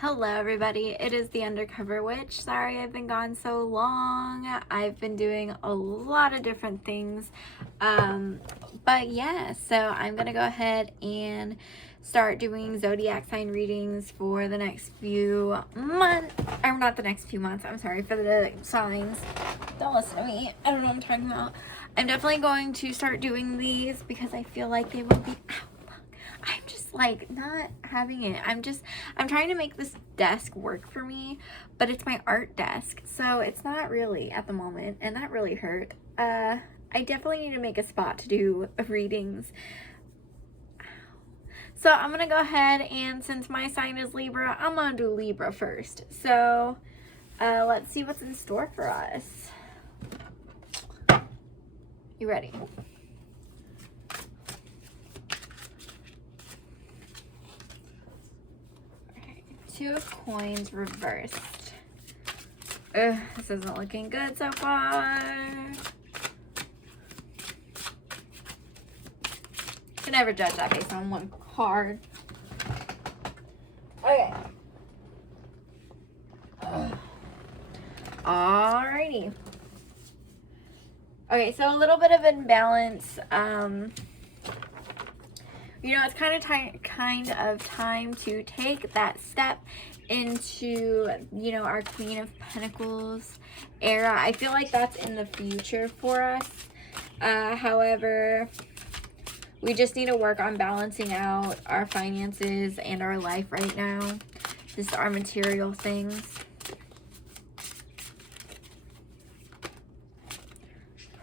Hello everybody, it is the Undercover Witch. Sorry I've been gone so long. I've been doing a lot of different things. But yeah, so I'm gonna go ahead and start doing zodiac sign readings for the next few months. Or not the next few months, I'm sorry, for the signs. Don't listen to me. I don't know what I'm talking about. I'm definitely going to start doing these because I feel like they will be I'm just like not having it. I'm trying to make this desk work for me, but it's my art desk, so it's not really at the moment, and that really hurt. I definitely need to make a spot to do readings. So I'm gonna go ahead, and since my sign is Libra, I'm gonna do Libra first. So let's see what's in store for us. You ready? Two of Coins reversed. Ugh, this isn't looking good so far. You can never judge that based on one card. Okay. Alrighty. Okay, so a little bit of imbalance. You know, it's kind of time to take that step into, you know, our Queen of Pentacles era. I feel like that's in the future for us. However, we just need to work on balancing out our finances and our life right now. Just our material things.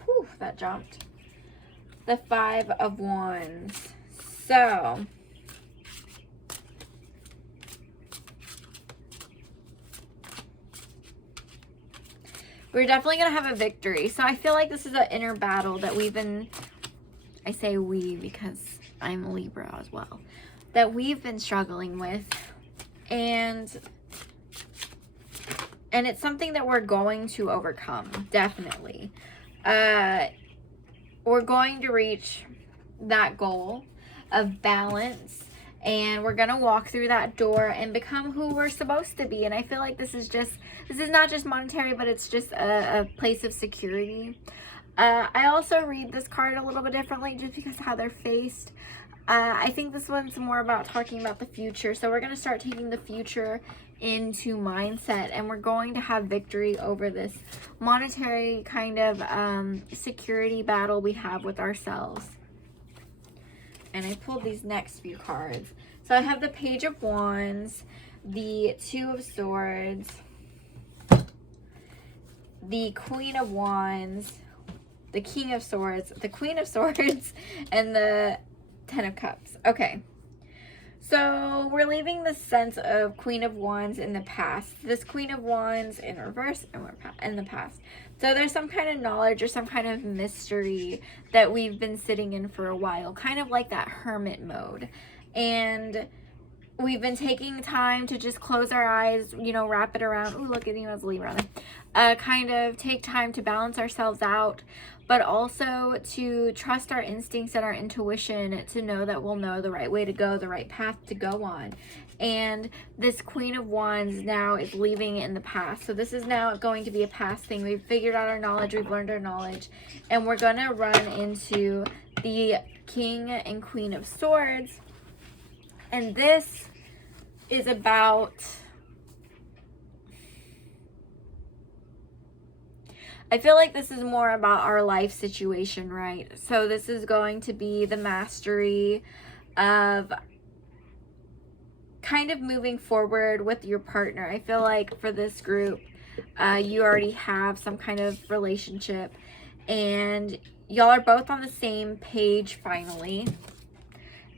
Whew, that jumped. The Five of Wands. So, we're definitely going to have a victory. So, I feel like this is an inner battle that we've been, I say we because I'm a Libra as well, that we've been struggling with. And it's something that we're going to overcome, definitely. We're going to reach that goal of balance, and we're gonna walk through that door and become who we're supposed to be. And I feel like this is not just monetary, but it's just a place of security. I also read this card a little bit differently just because of how they're faced. I think this one's more about talking about the future, so we're gonna start taking the future into mindset, and we're going to have victory over this monetary kind of security battle we have with ourselves. And I pulled these next few cards. So I have the Page of Wands, the Two of Swords, the Queen of Wands, the King of Swords, the Queen of Swords, and the Ten of Cups. Okay. So we're leaving the sense of Queen of Wands in the past. This Queen of Wands in reverse, and we're in the past. So there's some kind of knowledge or some kind of mystery that we've been sitting in for a while, kind of like that hermit mode. And we've been taking time to just close our eyes, you know, wrap it around. Ooh, look at you, as Libra. Kind of take time to balance ourselves out, but also to trust our instincts and our intuition to know that we'll know the right way to go, the right path to go on. And this Queen of Wands now is leaving in the past. So this is now going to be a past thing. We've figured out our knowledge, we've learned our knowledge, and we're going to run into the King and Queen of Swords. And this is about, I feel like this is more about our life situation, right? So this is going to be the mastery of kind of moving forward with your partner. I feel like for this group, you already have some kind of relationship, and y'all are both on the same page finally,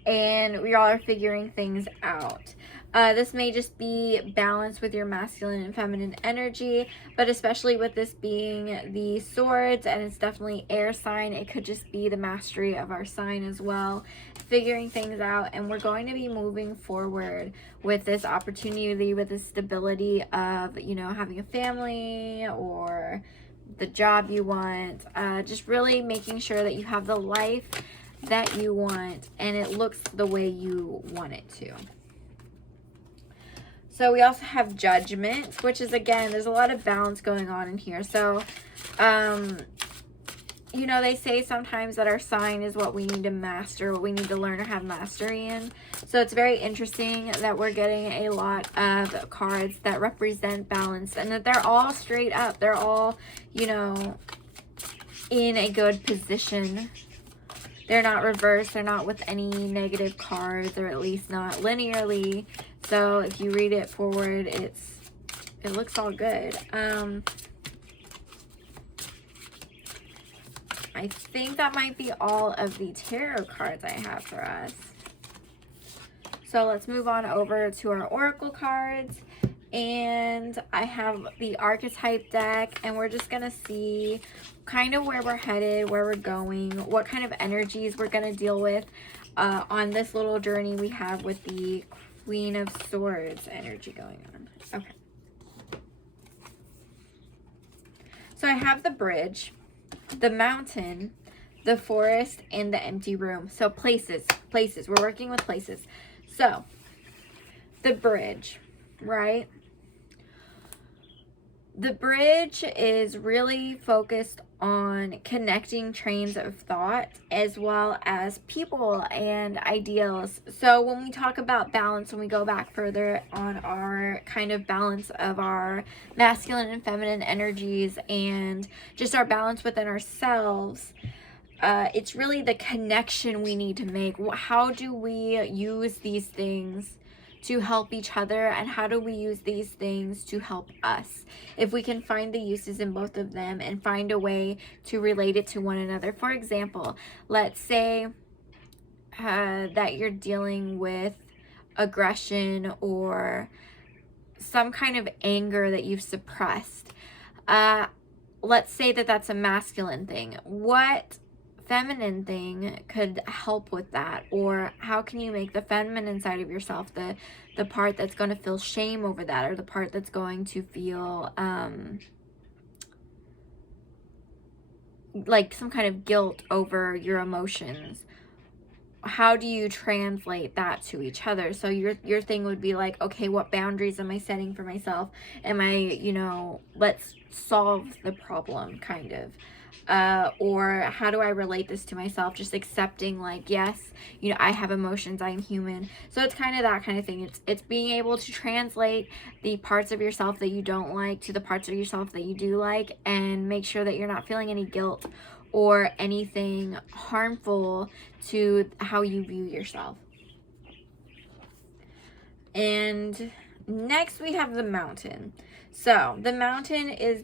and we all are figuring things out. This may just be balance with your masculine and feminine energy, but especially with this being the swords, and it's definitely air sign, it could just be the mastery of our sign as well, figuring things out. And we're going to be moving forward with this opportunity, with the stability of, you know, having a family or the job you want, just really making sure that you have the life that you want and it looks the way you want it to. So we also have Judgment, which is, again, there's a lot of balance going on in here. So, you know, they say sometimes that our sign is what we need to master, what we need to learn or have mastery in. So it's very interesting that we're getting a lot of cards that represent balance, and that they're all straight up. They're all, you know, in a good position. They're not reversed. They're not with any negative cards, or at least not linearly. So if you read it forward, it looks all good. I think that might be all of the tarot cards I have for us. So let's move on over to our oracle cards. And I have the archetype deck, and we're just going to see kind of where we're headed, where we're going, what kind of energies we're going to deal with on this little journey we have with the Queen of Swords energy going on. Okay. So I have the bridge, the mountain, the forest, and the empty room. So places. We're working with places. So the bridge, right? The bridge is really focused on connecting trains of thought as well as people and ideals. So when we talk about balance, when we go back further on our kind of balance of our masculine and feminine energies and just our balance within ourselves, it's really the connection we need to make. How do we use these things to help each other, and how do we use these things to help us? If we can find the uses in both of them and find a way to relate it to one another. For example, let's say that you're dealing with aggression or some kind of anger that you've suppressed. Let's say that that's a masculine thing. What feminine thing could help with that? Or how can you make the feminine side of yourself the part that's going to feel shame over that, or the part that's going to feel like some kind of guilt over your emotions? How do you translate that to each other? So your thing would be like, okay, what boundaries am I setting for myself? Am I, you know, let's solve the problem, kind of. Or how do I relate this to myself? Just accepting, like, yes, you know, I have emotions, I'm human. So it's kind of that kind of thing. It's being able to translate the parts of yourself that you don't like to the parts of yourself that you do like, and make sure that you're not feeling any guilt or anything harmful to how you view yourself. And next we have the mountain. So the mountain is...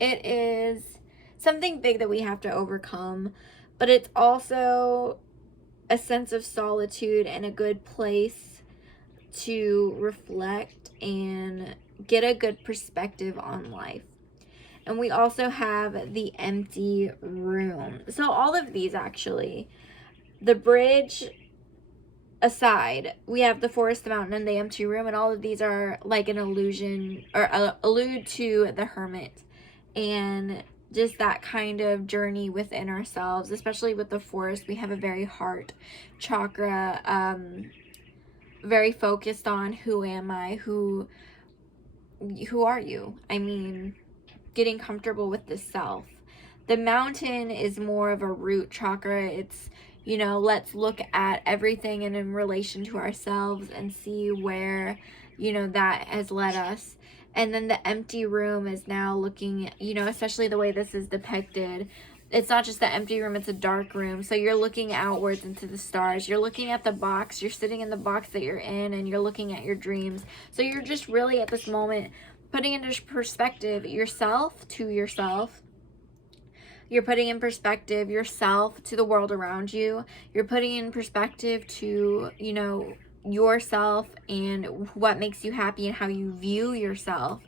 it is something big that we have to overcome, but it's also a sense of solitude and a good place to reflect and get a good perspective on life. And we also have the empty room. So all of these, actually, the bridge aside, we have the forest, the mountain, and the empty room, and all of these are like an illusion, or allude to the hermit and just that kind of journey within ourselves. Especially with the forest, we have a very heart chakra, very focused on who am I, who are you? I mean, getting comfortable with the self. The mountain is more of a root chakra. It's, you know, let's look at everything and in relation to ourselves and see where, you know, that has led us. And then the empty room is now looking, you know, especially the way this is depicted, it's not just the empty room, it's a dark room. So you're looking outwards into the stars. You're looking at the box. You're sitting in the box that you're in, and you're looking at your dreams. So you're just really at this moment putting into perspective yourself to yourself. You're putting in perspective yourself to the world around you. You're putting in perspective to, you know, yourself and what makes you happy and how you view yourself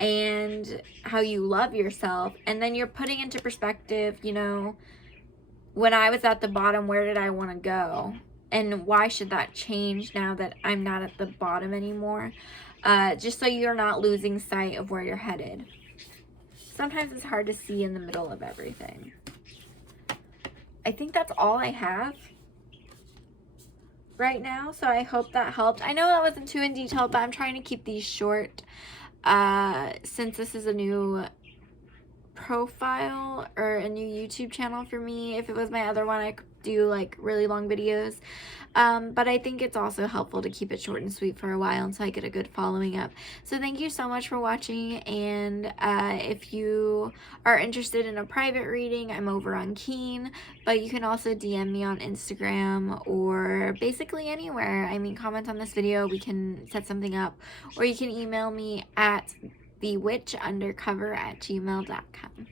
and how you love yourself. And then you're putting into perspective, you know, when I was at the bottom, where did I want to go? And why should that change now that I'm not at the bottom anymore? Just so you're not losing sight of where you're headed. Sometimes it's hard to see in the middle of everything. I think that's all I have. right now, so I hope that helped. I know that wasn't too in detail, but I'm trying to keep these short since this is a new profile or a new YouTube channel for me. If it was my other one, I could do like really long videos, but I think it's also helpful to keep it short and sweet for a while until I get a good following up. So thank you so much for watching, and if you are interested in a private reading, I'm over on Keen, but you can also DM me on Instagram or basically anywhere. I mean, comment on this video, we can set something up, or you can email me at bewitchundercover@gmail.com.